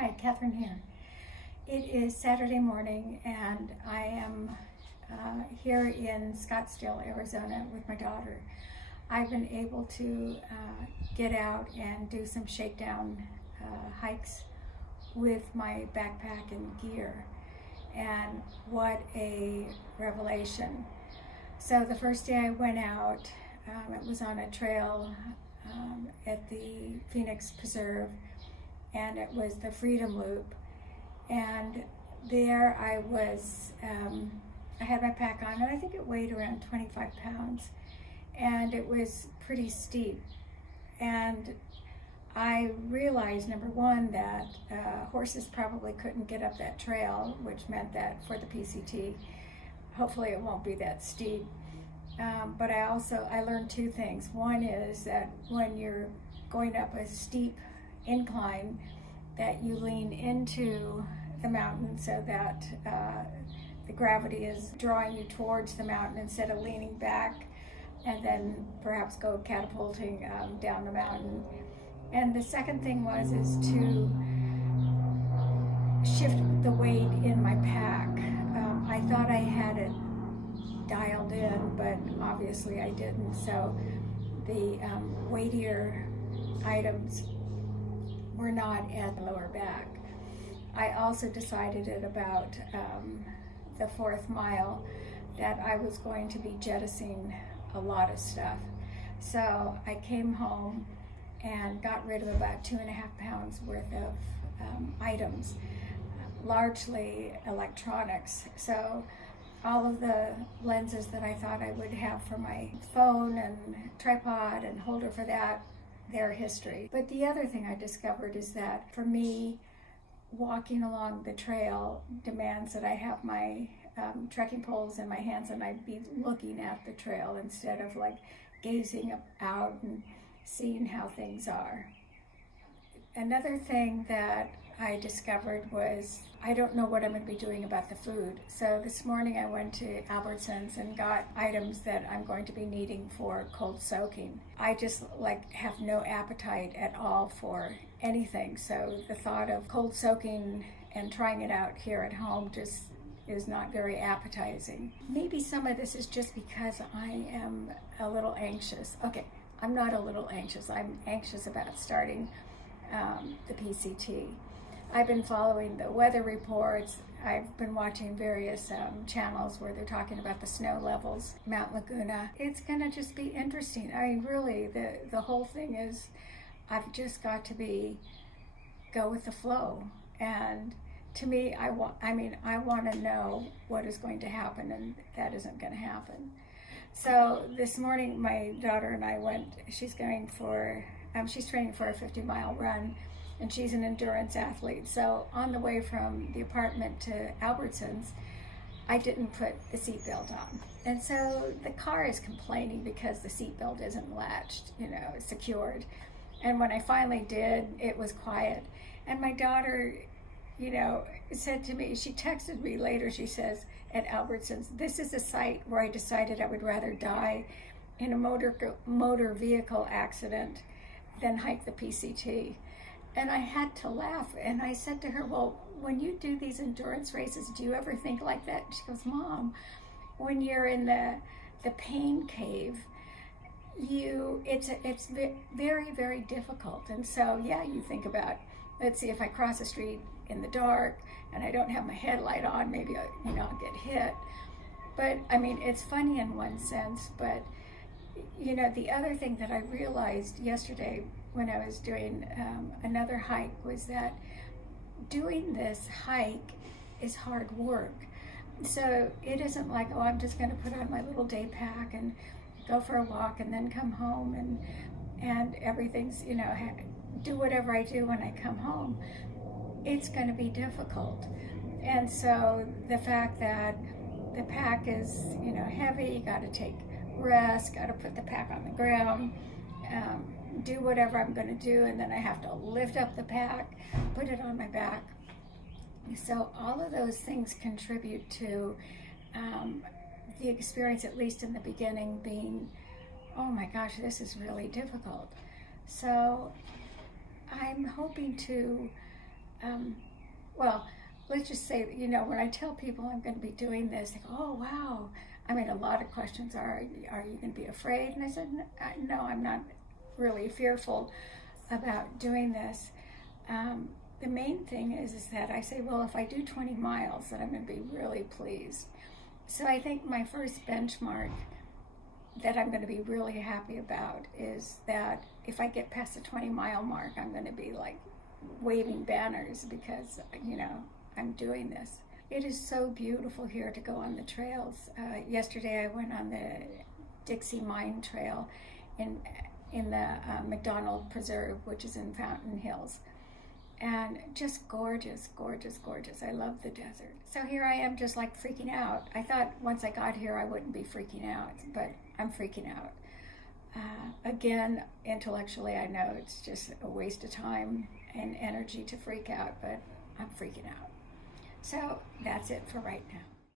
Hi, Catherine here. It is Saturday morning and I am here in Scottsdale, Arizona with my daughter. I've been able to get out and do some shakedown hikes with my backpack and gear, and what a revelation. So the first day I went out, it was on a trail at the Phoenix Preserve, and it was the Freedom Loop. And there I was, I had my pack on, and I think it weighed around 25 pounds, and it was pretty steep. And I realized, number one, that horses probably couldn't get up that trail, which meant that for the PCT, hopefully it won't be that steep. But I learned two things. One is that when you're going up a steep incline, that you lean into the mountain so that the gravity is drawing you towards the mountain instead of leaning back and then perhaps go catapulting down the mountain. And the second thing is to shift the weight in my pack. I thought I had it dialed in, but obviously I didn't. So the weightier items were not at the lower back. I also decided at about the fourth mile that I was going to be jettisoning a lot of stuff. So I came home and got rid of about 2.5 pounds worth of items, largely electronics. So all of the lenses that I thought I would have for my phone and tripod and holder for that, their history. But the other thing I discovered is that for me, walking along the trail demands that I have my trekking poles in my hands and I be looking at the trail instead of like gazing out and seeing how things are. Another thing that I discovered was I don't know what I'm going to be doing about the food. So this morning I went to Albertsons and got items that I'm going to be needing for cold soaking. I just have no appetite at all for anything. So the thought of cold soaking and trying it out here at home just is not very appetizing. Maybe some of this is just because I am a little anxious. Okay, I'm not a little anxious. I'm anxious about starting the PCT. I've been following the weather reports. I've been watching various channels where they're talking about the snow levels, Mount Laguna. It's gonna just be interesting. I mean, really, the whole thing is I've just got to go with the flow. And to me, I want to know what is going to happen, and that isn't going to happen. So this morning, my daughter and I went. She's training for a 50-mile run, and she's an endurance athlete. So on the way from the apartment to Albertsons, I didn't put the seatbelt on. And so the car is complaining because the seatbelt isn't latched, secured. And when I finally did, it was quiet. And my daughter, said to me, she texted me later, she says, at Albertsons, this is a site where I decided I would rather die in a motor vehicle accident than hike the PCT. And I had to laugh. And I said to her, well, when you do these endurance races, do you ever think like that? She goes, Mom, when you're in the pain cave, it's very, very difficult. And so, yeah, you think about, let's see, if I cross the street in the dark and I don't have my headlight on, maybe I'll get hit. But I mean, it's funny in one sense, but the other thing that I realized yesterday when I was doing another hike was that doing this hike is hard work. So it isn't like, oh, I'm just going to put on my little day pack and go for a walk and then come home and everything's, do whatever I do when I come home. It's going to be difficult. And so the fact that the pack is, heavy, you got to take rest, got to put the pack on the ground, do whatever I'm going to do, and then I have to lift up the pack, put it on my back. So all of those things contribute to the experience, at least in the beginning, being, oh my gosh, this is really difficult. So I'm hoping to well, let's just say, when I tell people I'm going to be doing this, they go, oh, wow. I mean, a lot of questions are you going to be afraid? And I said, no, I'm not really fearful about doing this. The main thing is that I say, well, if I do 20 miles, then I'm going to be really pleased. So I think my first benchmark that I'm going to be really happy about is that if I get past the 20-mile mark, I'm going to be like waving banners because, I'm doing this. It is so beautiful here to go on the trails. Yesterday I went on the Dixie Mine Trail in the McDonald Preserve, which is in Fountain Hills. And just gorgeous, gorgeous, gorgeous. I love the desert. So here I am just like freaking out. I thought once I got here I wouldn't be freaking out, but I'm freaking out. Again, intellectually I know it's just a waste of time and energy to freak out, but I'm freaking out. So that's it for right now.